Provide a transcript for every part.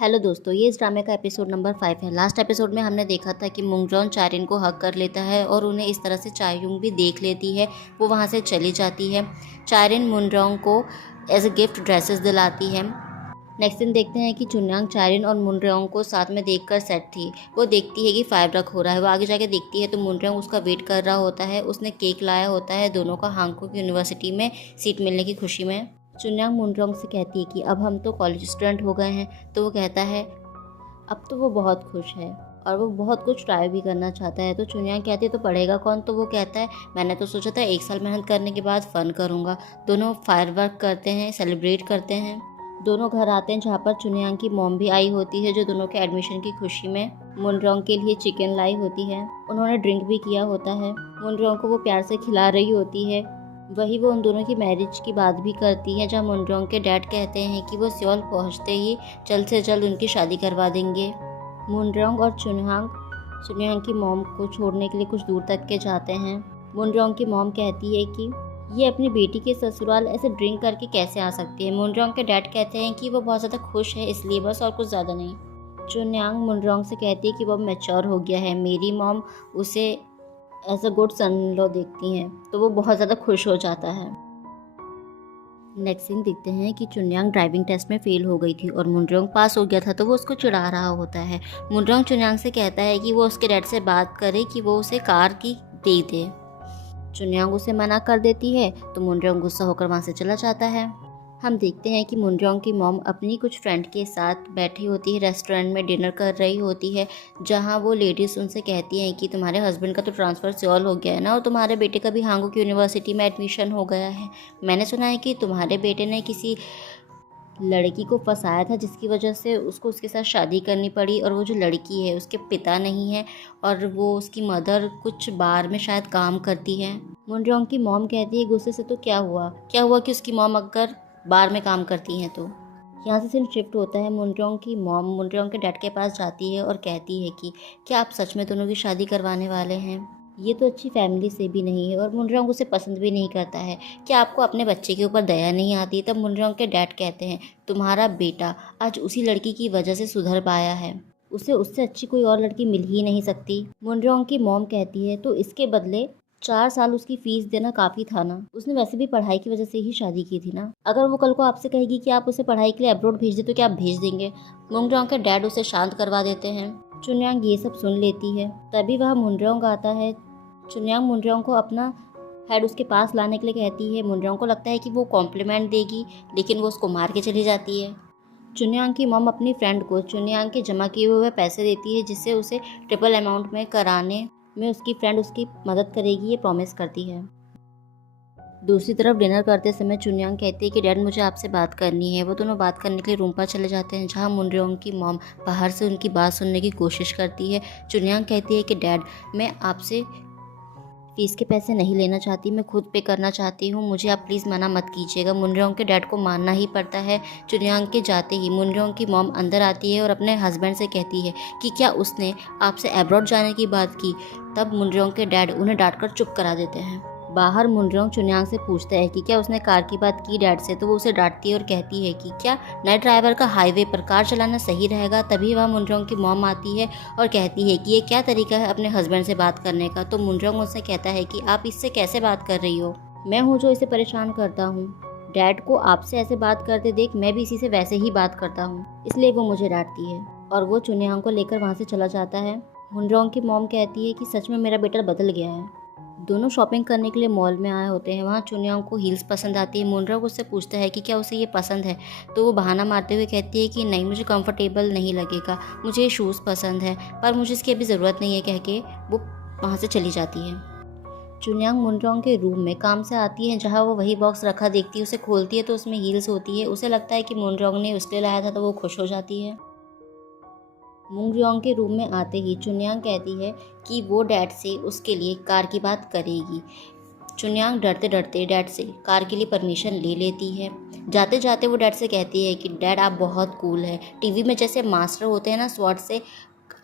Hello दोस्तों, ये इस ड्रामे का एपिसोड नंबर 5 है। लास्ट एपिसोड में हमने देखा था कि मुंगजॉन चारिन को हक कर लेता है और उन्हें इस तरह से चायुंग भी देख लेती है। वो वहाँ से चली जाती है। चारिन मुनरोंग को एज अ गिफ्ट ड्रेसेस दिलाती है। नेक्स्ट दिन देखते हैं कि चुन्यांग चारिन और मुनरोंग को साथ में देखकर सेट थी। वो देखती है कि फायरवर्क हो रहा है। वो आगे जाके देखती है तो मुनरोंग उसका वेट कर रहा होता है। उसने केक लाया होता है दोनों का हांगकांग यूनिवर्सिटी में सीट मिलने की खुशी में। चुन्यांग मुनरोंग से कहती है कि अब हम तो कॉलेज स्टूडेंट हो गए हैं। तो वो कहता है अब तो वो बहुत खुश है और वो बहुत कुछ ट्राई भी करना चाहता है। तो चुन्यांग कहती है तो पढ़ेगा कौन? तो वो कहता है मैंने तो सोचा था 1 साल मेहनत करने के बाद फ़न करूँगा। दोनों फायरवर्क करते हैं, सेलिब्रेट करते हैं। दोनों घर आते हैं जहाँ पर चुन्यांग की मॉम भी आई होती है जो दोनों के एडमिशन की खुशी में मुनरोंग के लिए चिकन लाई होती है। उन्होंने ड्रिंक भी किया होता है। मुनरोंग को वो प्यार से खिला रही होती है। वही वो उन दोनों की मैरिज की बात भी करती है जहाँ मुनरोंग के डैड कहते हैं कि वो सियोल पहुँचते ही जल्द से जल्द उनकी शादी करवा देंगे। मुनरोंग और चुन्यांग की मॉम को छोड़ने के लिए कुछ दूर तक के जाते हैं। मुनरोंग की मॉम कहती है कि ये अपनी बेटी के ससुराल ऐसे ड्रिंक करके कैसे आ सकती है। मुनरोंग के डैड कहते हैं कि वो बहुत ज़्यादा खुश है इसलिए बस, और कुछ ज़्यादा नहीं। चुन्यांग मुनरोंग से कहती है कि वो मैच्योर हो गया है। मेरी मॉम उसे as a good son in law देखती हैं। तो वो बहुत ज़्यादा खुश हो जाता है। नेक्स्ट सीन देखते हैं कि चुन्यांग ड्राइविंग टेस्ट में फेल हो गई थी और मुनरोंग पास हो गया था। तो वो उसको चिढ़ा रहा होता है। मुनरोंग चुन्यांग से कहता है कि वो उसके डैड से बात करे कि वो उसे कार की दे दे। चुन्यांग उसे मना कर देती है तो मुनरोंग गुस्सा होकर वहाँ से चला जाता है। हम देखते हैं कि मुनरोंग की मॉम अपनी कुछ फ्रेंड के साथ बैठी होती है, रेस्टोरेंट में डिनर कर रही होती है जहाँ वो लेडीज़ उनसे कहती हैं कि तुम्हारे हस्बैंड का तो ट्रांसफ़र सियोल हो गया है ना, और तुम्हारे बेटे का भी हांगकांग यूनिवर्सिटी में एडमिशन हो गया है। मैंने सुना है कि तुम्हारे बेटे ने किसी लड़की को फंसाया था जिसकी वजह से उसको उसके साथ शादी करनी पड़ी, और वो जो लड़की है उसके पिता नहीं है और वो उसकी मदर कुछ बार में शायद काम करती है। मुनरोंग की मॉम कहती है गुस्से से तो क्या हुआ कि उसकी मॉम अगर बार में काम करती हैं तो। यहाँ से सीन शिफ्ट होता है। मुनरोंग की मॉम मुनरोंग के डैड के पास जाती है और कहती है कि क्या आप सच में दोनों की शादी करवाने वाले हैं? ये तो अच्छी फैमिली से भी नहीं है और मुनरोंग उसे पसंद भी नहीं करता है। क्या आपको अपने बच्चे के ऊपर दया नहीं आती? तब मुनरोंग के डैड कहते हैं तुम्हारा बेटा आज उसी लड़की की वजह से सुधर पाया है। उसे उससे अच्छी कोई और लड़की मिल ही नहीं सकती। मुनरोंग की मॉम कहती है तो इसके बदले 4 साल उसकी फीस देना काफ़ी था ना। उसने वैसे भी पढ़ाई की वजह से ही शादी की थी ना। अगर वो कल को आपसे कहेगी कि आप उसे पढ़ाई के लिए अब्रॉड भेज दे तो क्या आप भेज देंगे? मुनरोंग के डैड उसे शांत करवा देते हैं। चुन्यांग ये सब सुन लेती है। तभी वह मुनरोंग आता है। चुन्यांग मुनरोंग को अपना हेड उसके पास लाने के लिए कहती है। मुनरोंग को लगता है कि वो कॉम्प्लीमेंट देगी लेकिन वो उसको मार के चली जाती है। चुन्यांग की मॉम अपनी फ्रेंड को चुन्यांग के जमा किए हुए पैसे देती है जिससे उसे ट्रिपल अमाउंट में कराने में उसकी फ्रेंड उसकी मदद करेगी, ये प्रॉमिस करती है। दूसरी तरफ डिनर करते समय चुन्यांग कहती है कि डैड मुझे आपसे बात करनी है। वो दोनों बात करने के लिए रूम पर चले जाते हैं जहां मुनरोंग की मॉम बाहर से उनकी बात सुनने की कोशिश करती है। चुन्यांग कहती है कि डैड मैं आपसे फीस के पैसे नहीं लेना चाहती, मैं खुद पे करना चाहती हूँ, मुझे आप प्लीज़ मना मत कीजिएगा। मुनरोंग के डैड को मानना ही पड़ता है। चुन्यांग के जाते ही मुनरोंग की मॉम अंदर आती है और अपने हस्बैंड से कहती है कि क्या उसने आपसे अब्रॉड जाने की बात की? तब मुनरोंग के डैड उन्हें डांटकर चुप करा देते हैं। बाहर मुनरोंग चुन्यांग से पूछता है कि क्या उसने कार की बात की डैड से, तो वो उसे डांटती है और कहती है कि क्या नए ड्राइवर का हाईवे पर कार चलाना सही रहेगा? तभी वह मुनरोंग की मॉम आती है और कहती है कि ये क्या तरीका है अपने हस्बैंड से बात करने का? तो मुनरोंग उससे कहता है कि आप इससे कैसे बात कर रही हो? मैं हूँ जो इसे परेशान करता हूँ। डैड को आपसे ऐसे बात करते देख मैं भी इसी से वैसे ही बात करता हूँ, इसलिए वो मुझे डांटती है। और वो चुन्यांग को लेकर वहाँ से चला जाता है। मुनरोंग की मॉम कहती है कि सच में मेरा बेटा बदल गया है। दोनों शॉपिंग करने के लिए मॉल में आए होते हैं। वहाँ चुन्यांग को हील्स पसंद आती है। मुनरोंग उससे पूछता है कि क्या उसे ये पसंद है, तो वो बहाना मारते हुए कहती है कि नहीं मुझे कंफर्टेबल नहीं लगेगा, मुझे ये शूज़ पसंद है पर मुझे इसकी अभी ज़रूरत नहीं है, कह के वो वहाँ से चली जाती है। चुन्यांग मुनरोंग के रूम में काम से आती है जहाँ वो वही बॉक्स रखा देखती है। उसे खोलती है तो उसमें हील्स होती है। उसे लगता है कि मुनरोंग ने उसके लिए लाया था तो वो खुश हो जाती है। मुनरोंग के रूम में आते ही चुन्यांग कहती है कि वो डैड से उसके लिए कार की बात करेगी। चुन्यांग डरते डरते डैड से कार के लिए परमिशन ले लेती है। जाते जाते वो डैड से कहती है कि डैड आप बहुत कूल है, टीवी में जैसे मास्टर होते हैं ना स्वॉर्ड से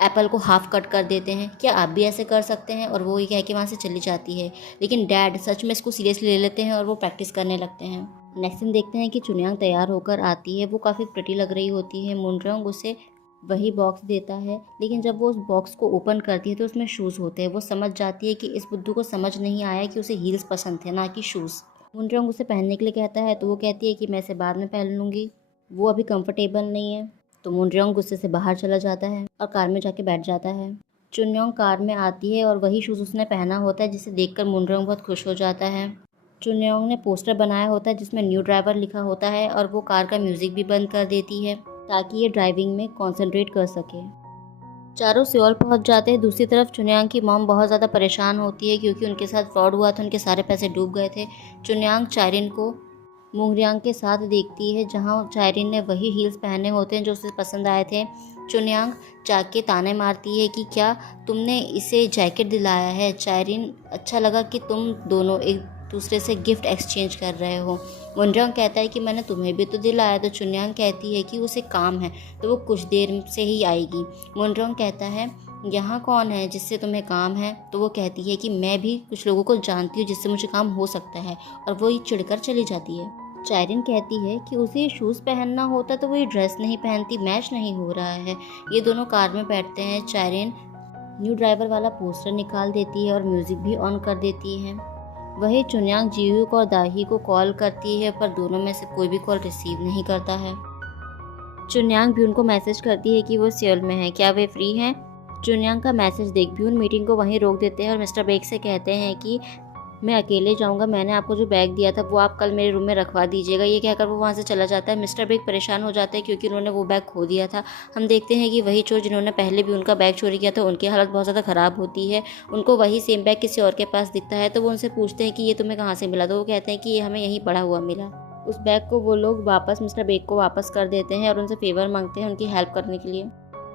एप्पल को हाफ कट कर देते हैं, क्या आप भी ऐसे कर सकते हैं? और वो ये कह के वहाँ से चली जाती है। लेकिन डैड सच में इसको सीरियसली ले लेते हैं और वो प्रैक्टिस करने लगते हैं। नेक्स्ट दिन देखते हैं कि चुन्यांग तैयार होकर आती है। वो काफ़ी प्रिटी लग रही होती है। मुनरॉन्ग उसे वही बॉक्स देता है, लेकिन जब वो उस बॉक्स को ओपन करती है तो उसमें शूज़ होते हैं। वो समझ जाती है कि इस बुद्धू को समझ नहीं आया कि उसे हील्स पसंद थे, ना कि शूज़। मुनरॉन्ग उसे पहनने के लिए कहता है तो वो कहती है कि मैं इसे बाद में पहन लूँगी, वो अभी कंफर्टेबल नहीं है। तो मुनरॉन्ग गुस्से से बाहर चला जाता है और कार में जाके बैठ जाता है। चुन्योंग कार में आती है और वही शूज़ उसने पहना होता है, जिसे देखकर मुनरॉन्ग बहुत खुश हो जाता है। चुन्योंग ने पोस्टर बनाया होता है जिसमें न्यू ड्राइवर लिखा होता है और वो कार का म्यूज़िक भी बंद कर देती है ताकि ये ड्राइविंग में कंसंट्रेट कर सके। चारों सियोल पहुंच जाते हैं। दूसरी तरफ चुन्यांग की मॉम बहुत ज़्यादा परेशान होती है क्योंकि उनके साथ फ्रॉड हुआ था, उनके सारे पैसे डूब गए थे। चुन्यांग चायरिन को मुंगरियांग के साथ देखती है जहां चायरिन ने वही हील्स पहने होते हैं जो उसे पसंद आए थे। चुन्यांग जाके ताने मारती है कि क्या तुमने इसे जैकेट दिलाया है। चायरिन, अच्छा लगा कि तुम दोनों एक दूसरे से गिफ्ट एक्सचेंज कर रहे हो। मुनरॉन्ग कहता है कि मैंने तुम्हें भी तो दिलाया। तो चुन्यांग कहती है कि उसे काम है तो वो कुछ देर से ही आएगी। मुनरॉन्ग कहता है यहाँ कौन है जिससे तुम्हें काम है। तो वो कहती है कि मैं भी कुछ लोगों को जानती हूँ जिससे मुझे काम हो सकता है, और वो ये चिढ़कर चली जाती है। चायरिन कहती है कि उसे ये शूज़ पहनना होता तो वो ये ड्रेस नहीं पहनती, मैच नहीं हो रहा है। ये दोनों कार में बैठते हैं। चायरिन न्यू ड्राइवर वाला पोस्टर निकाल देती है और म्यूज़िक भी ऑन कर देती है। वही चुन्यांग जीहूक और दाही को कॉल करती है, पर दोनों में से कोई भी कॉल रिसीव नहीं करता है। चुन्यांग भी उनको मैसेज करती है कि वो सियोल में है, क्या वे फ्री हैं। चुन्यांग का मैसेज देख भी उन मीटिंग को वहीं रोक देते हैं और मिस्टर बेग से कहते हैं कि मैं अकेले जाऊंगा, मैंने आपको जो बैग दिया था वो आप कल मेरे रूम में रखवा दीजिएगा। ये कहकर वो वहाँ से चला जाता है। मिस्टर बेग परेशान हो जाते हैं क्योंकि उन्होंने वो बैग खो दिया था। हम देखते हैं कि वही चोर जिन्होंने पहले भी उनका बैग चोरी किया था, उनकी हालत बहुत ज़्यादा ख़राब होती है। उनको वही सेम बैग किसी और के पास दिखता है तो वो उनसे पूछते हैं कि ये तुम्हें कहाँ से मिला। तो वो कहते हैं कि ये हमें यहीं पड़ा हुआ मिला। उस बैग को वो लोग वापस मिस्टर बेग को वापस कर देते हैं और उनसे फेवर मांगते हैं उनकी हेल्प करने के लिए।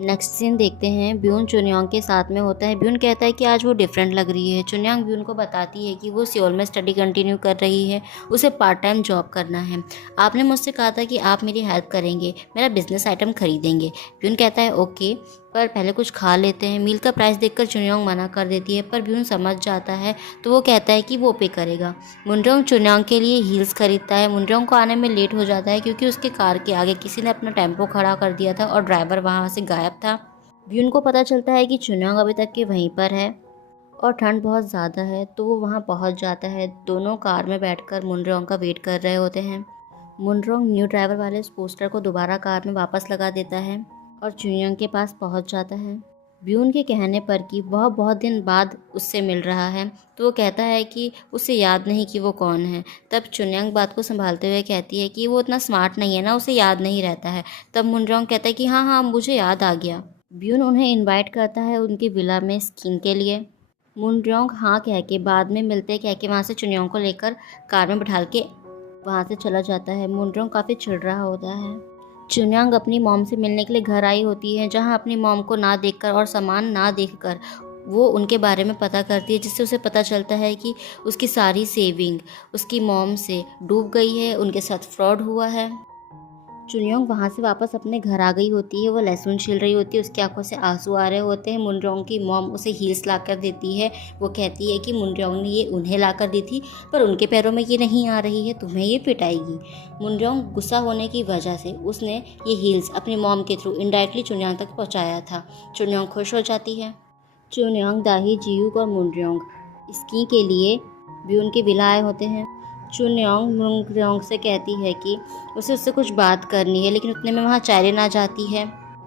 नेक्स्ट सीन देखते हैं, ब्यून चुन्यांग के साथ में होता है। ब्यून कहता है कि आज वो डिफरेंट लग रही है। चुन्यांग ब्यून को बताती है कि वो सियोल में स्टडी कंटिन्यू कर रही है, उसे पार्ट टाइम जॉब करना है। आपने मुझसे कहा था कि आप मेरी हेल्प करेंगे, मेरा बिजनेस आइटम खरीदेंगे। ब्यून कहता है ओके, पर पहले कुछ खा लेते हैं। मील का प्राइस देखकर चुन्यांग मना कर देती है, पर ब्यून समझ जाता है तो वो कहता है कि वो पे करेगा। मुनरॉन्ग चुन्यांग के लिए हील्स खरीदता है। मुनरॉन्ग को आने में लेट हो जाता है क्योंकि उसके कार के आगे किसी ने अपना टेम्पो खड़ा कर दिया था और ड्राइवर वहाँ से गायब था। ब्यून को पता चलता है कि चुन्यांग अभी तक के वहीं पर है और ठंड बहुत ज़्यादा है, तो वो वहाँ पहुँच जाता है। दोनों कार में बैठकर मुनरॉन्ग का वेट कर रहे होते हैं। मुनरॉन्ग न्यू ड्राइवर वाले उस पोस्टर को दोबारा कार में वापस लगा देता है और चुन्यांग के पास पहुँच जाता है। ब्यून के कहने पर कि वह बहुत दिन बाद उससे मिल रहा है, तो वो कहता है कि उसे याद नहीं कि वो कौन है। तब चुन्यांग बात को संभालते हुए कहती है कि वो इतना स्मार्ट नहीं है ना, उसे याद नहीं रहता है। तब मुनरॉन्ग कहता है कि हाँ हाँ मुझे याद आ गया। ब्यून उन्हें इनवाइट करता है उनकी विला में स्कीइंग के लिए। मुनरॉन्ग हाँ कह के बाद में मिलते कह के वहाँ से चुन्यांग को लेकर कार में बिठा के वहाँ से चला जाता है। मुनरॉन्ग काफ़ी चिढ़ रहा होता है। चुन्यांग अपनी मॉम से मिलने के लिए घर आई होती है, जहाँ अपनी मॉम को ना देखकर और सामान ना देखकर वो उनके बारे में पता करती है, जिससे उसे पता चलता है कि उसकी सारी सेविंग उसकी मॉम से डूब गई है, उनके साथ फ्रॉड हुआ है। चुन्यांग वहाँ से वापस अपने घर आ गई होती है। वो लहसुन छील रही होती है, उसकी आंखों से आंसू आ रहे होते हैं। मुनरॉन्ग की मॉम उसे हील्स ला कर देती है। वो कहती है कि मुनरॉन्ग ने ये उन्हें ला कर दी थी, पर उनके पैरों में ये नहीं आ रही है, तुम्हें ये पिटाएगी। मुनरॉन्ग गुस्सा होने की वजह से उसने ये हील्स अपनी मॉम के थ्रू इनडायरेक्टली चुन्यांग तक पहुँचाया था। चुन्यांग खुश हो जाती है। चुन्यांग, दाही, जीयूक और मुनरॉन्ग स्की के लिए भी उनके विला आए होते हैं। चुन्यांग मुनरॉन्ग से कहती है कि उसे उससे कुछ बात करनी है, लेकिन उतने में वहाँ चायरिन आ जाती है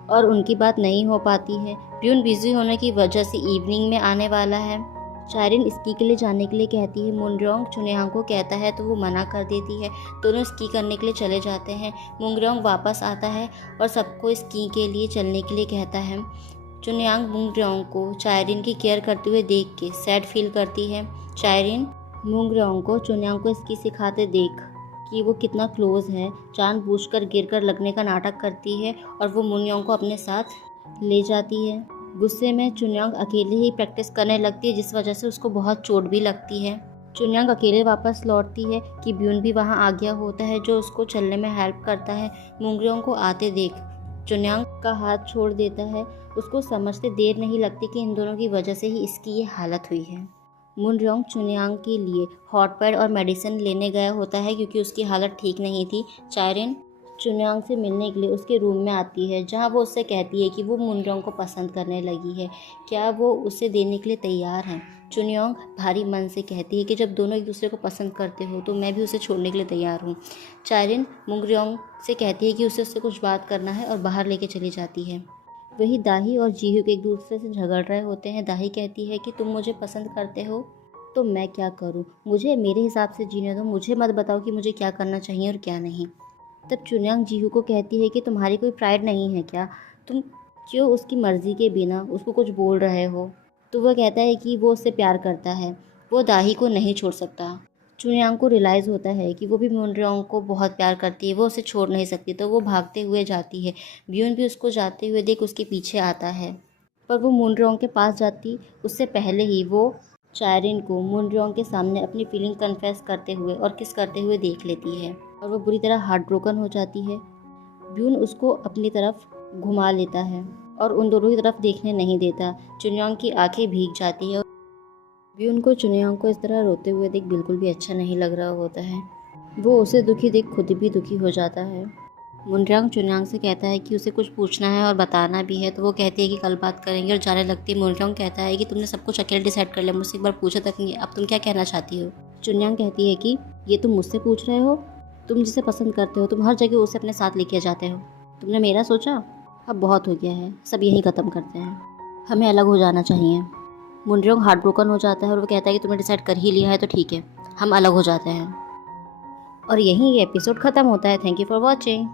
और उनकी बात नहीं हो पाती है। ब्यून बिजी होने की वजह से इवनिंग में आने वाला है। चायरिन स्की के लिए जाने के लिए कहती है। मुनरॉन्ग चुन्यांग को कहता है तो वो मना कर देती है। दोनों स्की करने के लिए चले जाते हैं। मुनरॉन्ग वापस आता है और सबको स्की के लिए चलने के लिए कहता है। चुन्यांग मुनरॉन्ग को चायरिन की केयर करते हुए देख के सैड फील करती है। चायरिन मुनरॉन्ग को चुन्यांग को स्की सिखाते देख कि वो कितना क्लोज है, जानबूझकर गिरकर लगने का नाटक करती है और वो मुनरॉन्ग को अपने साथ ले जाती है। गुस्से में चुन्यांग अकेले ही प्रैक्टिस करने लगती है, जिस वजह से उसको बहुत चोट भी लगती है। चुन्यांग अकेले वापस लौटती है कि ब्यून भी वहाँ आ गया होता है, जो उसको चलने में हेल्प करता है। मुनरॉन्ग को आते देख चुन्यांग का हाथ छोड़ देता है। उसको समझते देर नहीं लगती कि इन दोनों की वजह से ही इसकी ये हालत हुई है। मुनरोंग चुनयांग के लिए हॉट पैड और मेडिसिन लेने गया होता है क्योंकि उसकी हालत ठीक नहीं थी। चायरिन चुनयांग से मिलने के लिए उसके रूम में आती है, जहां वो उससे कहती है कि वो मुनरोंग को पसंद करने लगी है, क्या वो उसे देने के लिए तैयार हैं। चुनयांग भारी मन से कहती है कि जब दोनों एक दूसरे को पसंद करते हो तो मैं भी उसे छोड़ने के लिए तैयार हूँ। चायरिन मुनरोंग से कहती है कि उसे उससे कुछ बात करना है और बाहर लेके चली जाती है। वही दाही और जीहूक एक दूसरे से झगड़ रहे होते हैं। दाही कहती है कि तुम मुझे पसंद करते हो तो मैं क्या करूं, मुझे मेरे हिसाब से जीने दो, मुझे मत बताओ कि मुझे क्या करना चाहिए और क्या नहीं। तब चुनयांग जीहू को कहती है कि तुम्हारी कोई प्राइड नहीं है क्या, तुम क्यों उसकी मर्ज़ी के बिना उसको कुछ बोल रहे हो। तो वह कहता है कि वो उससे प्यार करता है, वो दाही को नहीं छोड़ सकता। चुनयांग को रियलाइज़ होता है कि वो भी मुनरोंग को बहुत प्यार करती है, वो उसे छोड़ नहीं सकती, तो वो भागते हुए जाती है। ब्यून भी उसको जाते हुए देख उसके पीछे आता है, पर वो मुनरोंग के पास जाती उससे पहले ही वो चायरिन को मुनरोंग के सामने अपनी फीलिंग कन्फेस करते हुए और किस करते हुए देख लेती है और वो बुरी तरह हार्ट ब्रोकन हो जाती है। ब्यून उसको अपनी तरफ घुमा लेता है और उन दोनों की तरफ देखने नहीं देता। चुनयांग की आंखें भीग जाती है। ब्यून को चुनयांग को इस तरह रोते हुए देख बिल्कुल भी अच्छा नहीं लग रहा होता है। वो उसे दुखी देख खुद भी दुखी हो जाता है। मुनरोंग चुनयांग से कहता है कि उसे कुछ पूछना है और बताना भी है, तो वो कहती है कि कल बात करेंगे और जाने लगती है। मुनरोंग कहता है कि तुमने सब कुछ अकेले डिसाइड कर लिया, मुझसे एक बार पूछा तक नहीं, अब तुम क्या कहना चाहती हो। चुनयांग कहती है कि ये तुम मुझसे पूछ रहे हो, तुम जिसे पसंद करते हो तुम हर जगह उसे अपने साथ लेके जाते हो, तुमने मेरा सोचा, अब बहुत हो गया है, सब यहीं ख़त्म करते हैं, हमें अलग हो जाना चाहिए। मुनरोंग हार्ट ब्रोकन हो जाता है और वो कहता है कि तुमने डिसाइड कर ही लिया है तो ठीक है, हम अलग हो जाते हैं। और यहीं ये एपिसोड ख़त्म होता है। Thank you for watching.